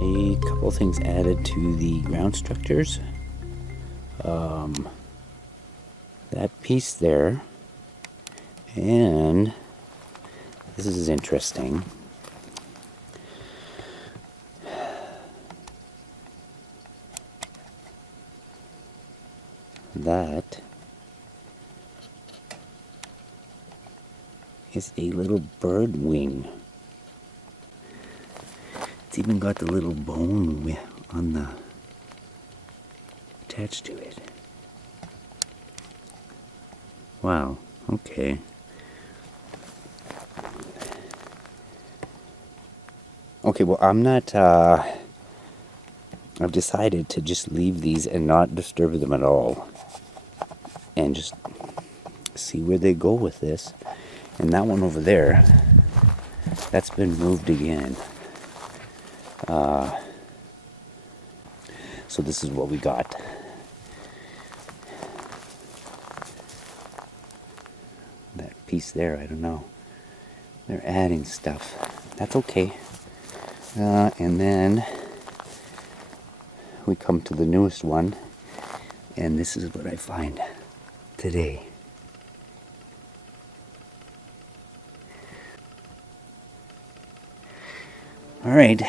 a couple things added to the ground structures. That piece there, and this is interesting. That is a little bird wing. It's even got the little bone on the attached to it. Wow, okay. Okay, well, I've decided to just leave these and not disturb them at all. And just see where they go with this. And that one over there, that's been moved again. So this is what we got. That piece there, I don't know. They're adding stuff. That's okay. And then we come to the newest one, and this is what I find today. All right,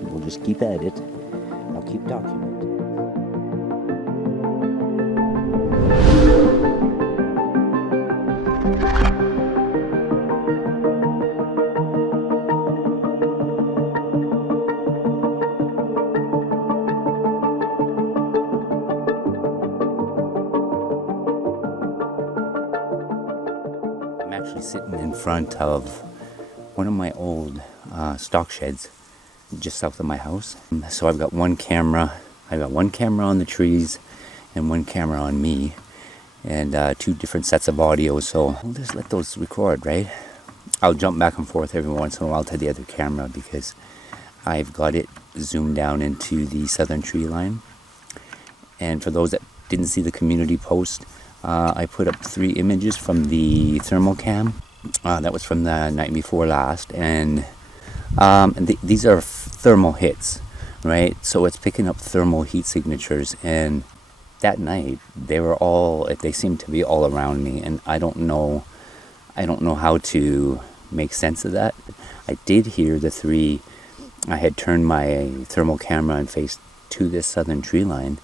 we'll just keep at it. I'll keep documenting. I'm actually sitting in front of one of my old stock sheds just south of my house. So I've got one camera. I've got one camera on the trees and one camera on me, and two different sets of audio. So we'll just let those record, right? I'll jump back and forth every once in a while to the other camera because I've got it zoomed down into the southern tree line. And for those that didn't see the community post, I put up 3 images from the thermal cam. That was from the night before last, and these are thermal hits, right? So it's picking up thermal heat signatures, and that night they seemed to be all around me, and I don't know how to make sense of that. I did hear the 3. I had turned my thermal camera and faced to this southern tree line,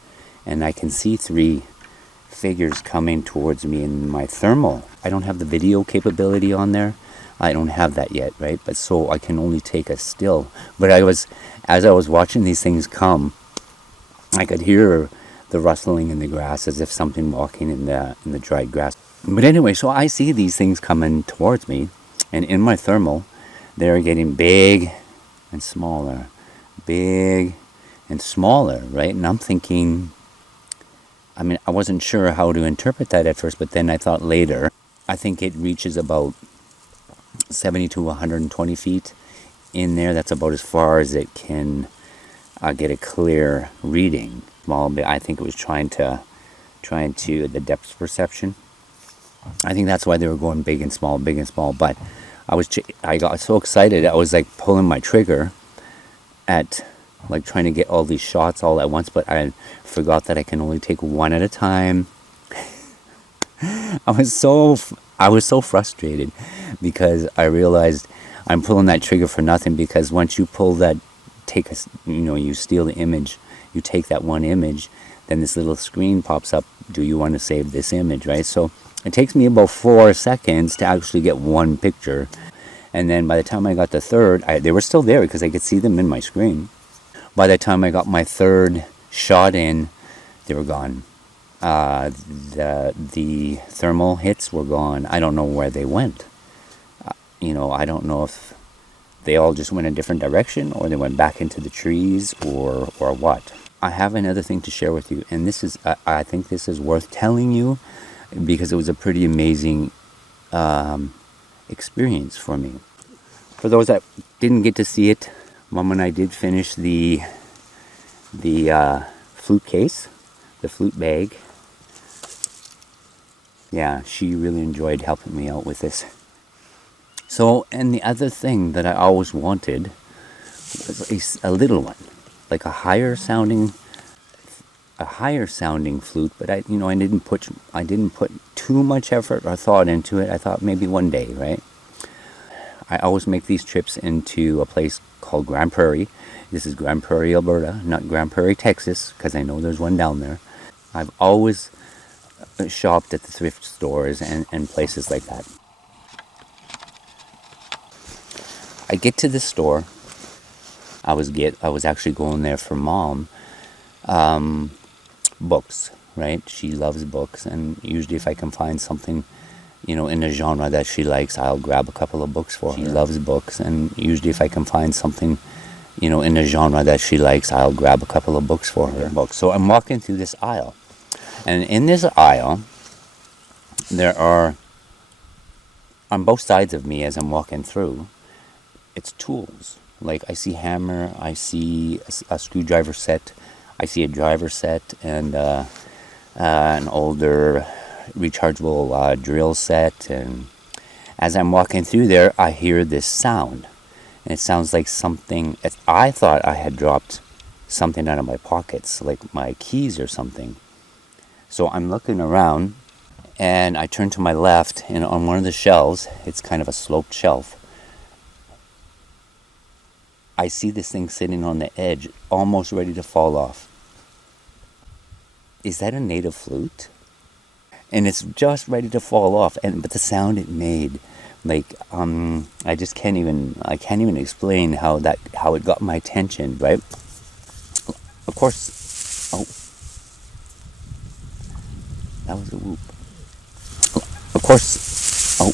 and I can see 3 figures coming towards me in my thermal. I don't have the video capability on there. I don't have that yet, right? But so I can only take a still. But as I was watching these things come, I could hear the rustling in the grass as if something walking in the dried grass. But anyway, so I see these things coming towards me, and in my thermal, they're getting big and smaller, big and smaller, right? And I'm thinking, I wasn't sure how to interpret that at first, but then I thought later, I think it reaches about 70 to 120 feet in there. That's about as far as it can get a clear reading. Well, I think it was trying to the depth perception. I think that's why they were going big and small, but I got so excited, I was like pulling my trigger at like trying to get all these shots all at once, but I forgot that I can only take one at a time. I was so frustrated because I realized I'm pulling that trigger for nothing, because once you pull that, you steal the image, you take that one image, then this little screen pops up, do you want to save this image, right? So it takes me about 4 seconds to actually get one picture. And then by the time I got the third, they were still there because I could see them in my screen. By the time I got my third shot in, they were gone. The thermal hits were gone. I don't know where they went. I don't know if they all just went a different direction, or they went back into the trees, or what. I have another thing to share with you, and this is I think this is worth telling you because it was a pretty amazing experience for me. For those that didn't get to see it, Mom and I did finish the flute case, the flute bag. Yeah, she really enjoyed helping me out with this. So, and the other thing that I always wanted a little one, like a higher sounding flute, but I didn't put too much effort or thought into it. I thought maybe one day, right? I always make these trips into a place called Grand Prairie. This is Grand Prairie, Alberta, not Grand Prairie, Texas, because I know there's one down there. I've always shopped at the thrift stores and places like that. I get to the store. I was actually going there for mom. Books, right? She loves books, and usually if I can find something, in a genre that she likes, I'll grab a couple of books for her. She loves books, and usually if I can find something, in a genre that she likes, I'll grab a couple of books for her. Books. So I'm walking through this aisle, and in this aisle, there are, on both sides of me as I'm walking through, it's tools. Like I see hammer, I see a screwdriver set, I see a driver set, and an older rechargeable drill set. And as I'm walking through there, I hear this sound. And it sounds like something. I thought I had dropped something out of my pockets, like my keys or something. So I'm looking around, and I turn to my left, and on one of the shelves, it's kind of a sloped shelf, I see this thing sitting on the edge, almost ready to fall off. Is that a native flute? And it's just ready to fall off, but the sound it made, like I can't even explain how it got my attention, right? Of course, oh, that was a whoop. Of course, oh,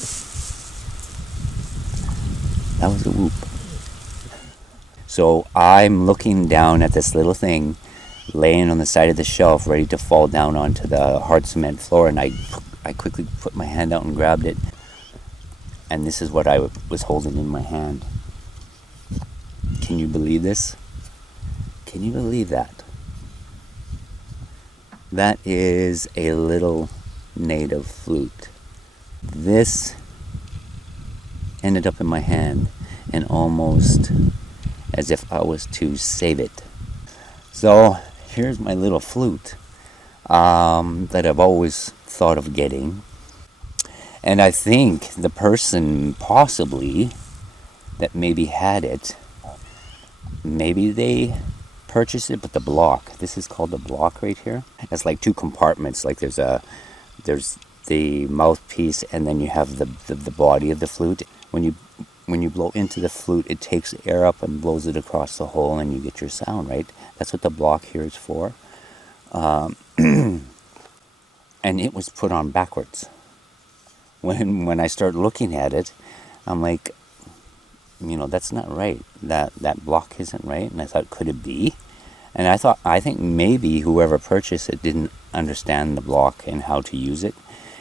that was a whoop. So I'm looking down at this little thing laying on the side of the shelf, ready to fall down onto the hard cement floor, and I quickly put my hand out and grabbed it, and this is what I was holding in my hand. Can you believe this? Can you believe that? That is a little native flute. This ended up in my hand, and almost as if I was to save it. So here's my little flute that I've always thought of getting. And I think the person possibly that maybe had it, maybe they purchased it, but the block, this is called the block right here. It's like two compartments. Like there's the mouthpiece, and then you have the body of the flute. When you blow into the flute, it takes air up and blows it across the hole, and you get your sound, right? That's what the block here is for. And it was put on backwards. When I start looking at it, I'm like, that's not right. That block isn't right. And I thought, could it be? And I think maybe whoever purchased it didn't understand the block and how to use it,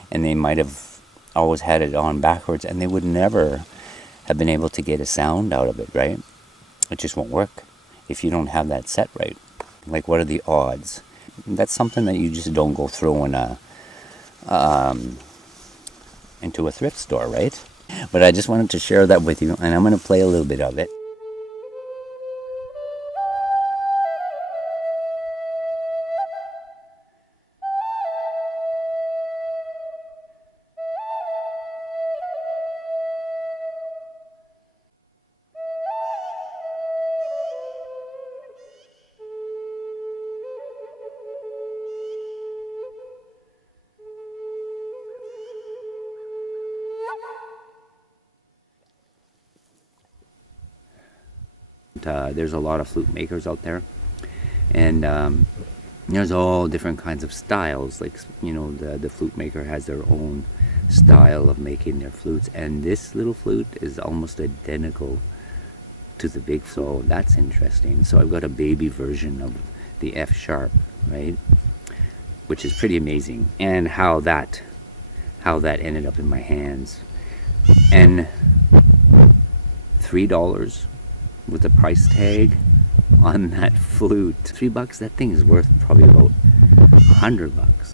and they might have always had it on backwards, and they would never have been able to get a sound out of it, right? It just won't work if you don't have that set right. Like, what are the odds? That's something that you just don't go through into a thrift store, right? But I just wanted to share that with you, and I'm going to play a little bit of it. There's a lot of flute makers out there, and there's all different kinds of styles. Like, the flute maker has their own style of making their flutes, and this little flute is almost identical to the big. So that's interesting. So I've got a baby version of the F sharp, right, which is pretty amazing, and how that ended up in my hands. And $3 with the price tag on that flute. $3, that thing is worth probably about $100.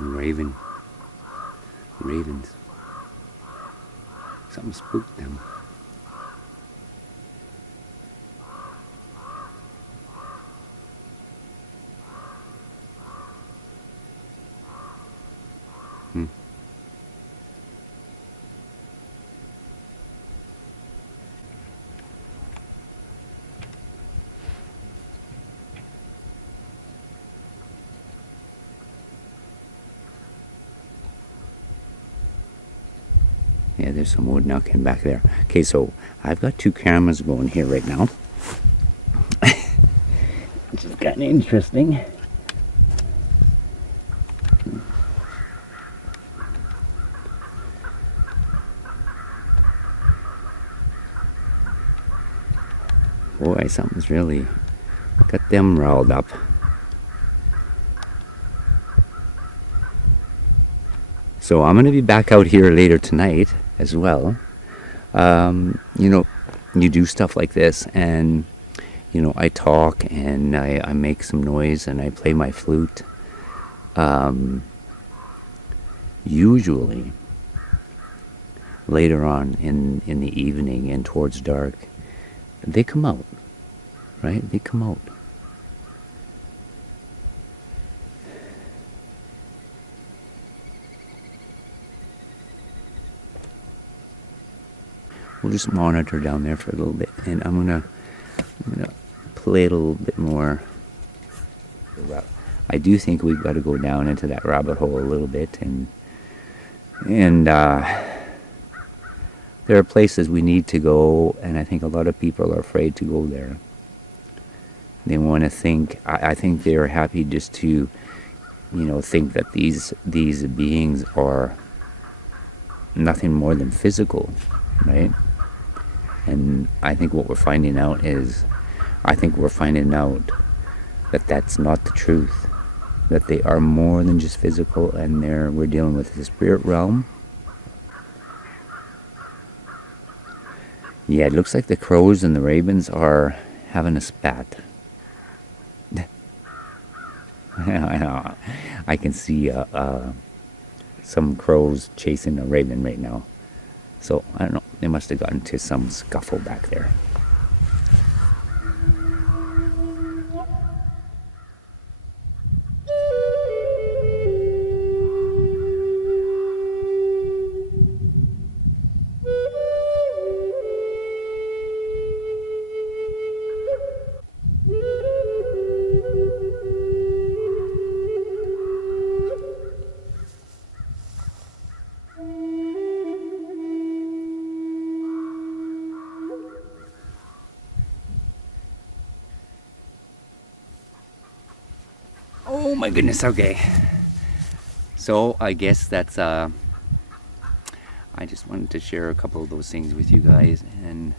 Raven. Ravens. Something spooked them. Hmm. Yeah, there's some wood knocking back there. Okay, so I've got two cameras going here right now. Which is kind of interesting. Boy, something's really got them riled up. So I'm going to be back out here later tonight as well. You know, you do stuff like this and, you know, I talk and I make some noise and I play my flute. Usually, later on in the evening and towards dark, they come out, right? They come out. We'll just monitor down there for a little bit, and I'm gonna play it a little bit more. I do think we've got to go down into that rabbit hole a little bit, and there are places we need to go, and I think a lot of people are afraid to go there. They want to think. I think they're happy just to, you know, think that these beings are nothing more than physical, right? And I think what we're finding out is, that that's not the truth. That they are more than just physical, and we're dealing with the spirit realm. Yeah, it looks like the crows and the ravens are having a spat. I can see some crows chasing a raven right now. So, I don't know, they must have gotten into some scuffle back there. Oh my goodness, okay. So I guess that's I just wanted to share a couple of those things with you guys and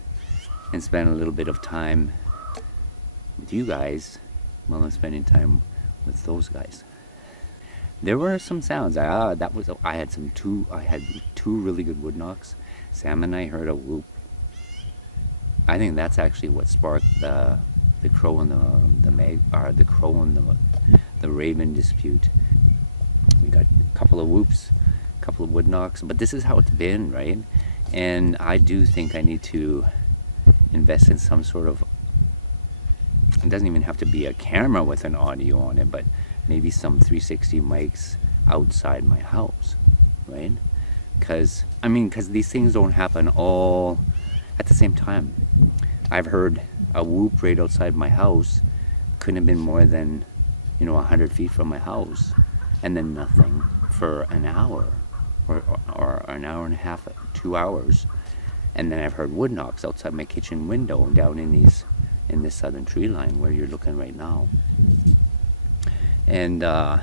spend a little bit of time with you guys while I'm spending time with those guys. There were some sounds. I had two really good wood knocks. Sam and I heard a whoop. I think that's actually what sparked the crow and the crow and the raven dispute. We got a couple of whoops, a couple of wood knocks, but this is how it's been, right? And I do think I need to invest in some sort of, it doesn't even have to be a camera with an audio on it, but maybe some 360 mics outside my house, right? Because these things don't happen all at the same time. I've heard a whoop right outside my house, couldn't have been more than 100 feet from my house, and then nothing for an hour or an hour and a half, 2 hours. And then I've heard wood knocks outside my kitchen window down in this southern tree line where you're looking right now. And but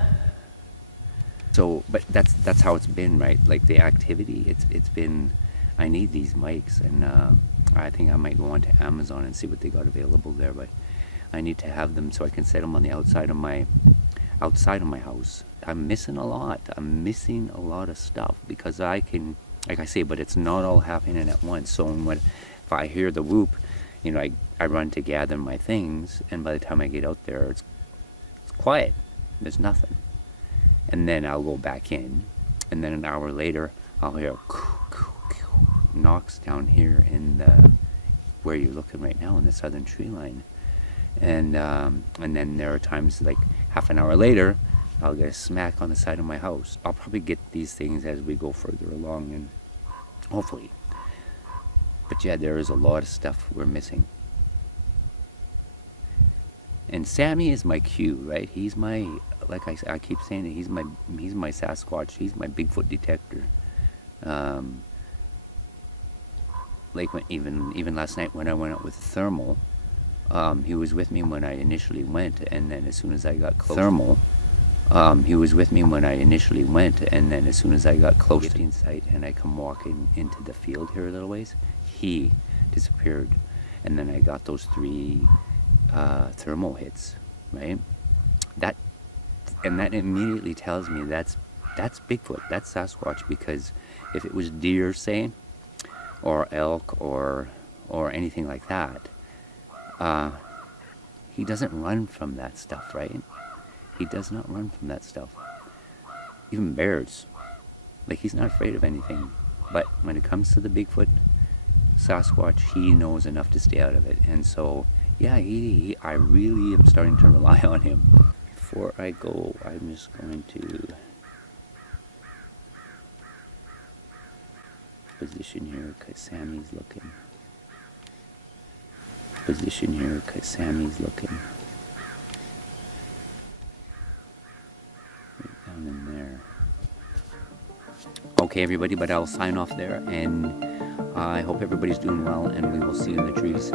that's how it's been, right? Like the activity, it's been, I need these mics, and I think I might go onto Amazon and see what they got available there, but I need to have them so I can set them on the outside of my house. I'm missing a lot of stuff because I can, like I say, but it's not all happening at once. So if I hear the whoop, I run to gather my things, and by the time I get out there, it's quiet. There's nothing. And then I'll go back in and then an hour later I'll hear knocks down here in the where you're looking right now in the southern tree line, and then there are times like half an hour later I'll get a smack on the side of my house. I'll probably get these things as we go further along, and hopefully. But yeah, there is a lot of stuff we're missing. And Sammy is my cue, right? He's my, like I keep saying it, he's my Sasquatch, he's my Bigfoot detector. Like even last night when I went out with thermal, he was with me when I initially went, and then as soon as I got close, he was with me when I initially went, and then as soon as I got close to sight and I come walking into the field here a little ways, he disappeared. And then I got those 3 thermal hits, right? That immediately tells me that's Bigfoot, that's Sasquatch, because if it was deer, say, or elk or anything like that, he doesn't run from that stuff, right? He does not run from that stuff. Even bears, like, he's not afraid of anything. But when it comes to the Bigfoot, Sasquatch, he knows enough to stay out of it. And so, yeah, I really am starting to rely on him. Before I go, I'm just going to position here because Sammy's looking. Position here because Sammy's looking. Right down in there. Okay, everybody, but I'll sign off there, and I hope everybody's doing well, and we will see you in the trees.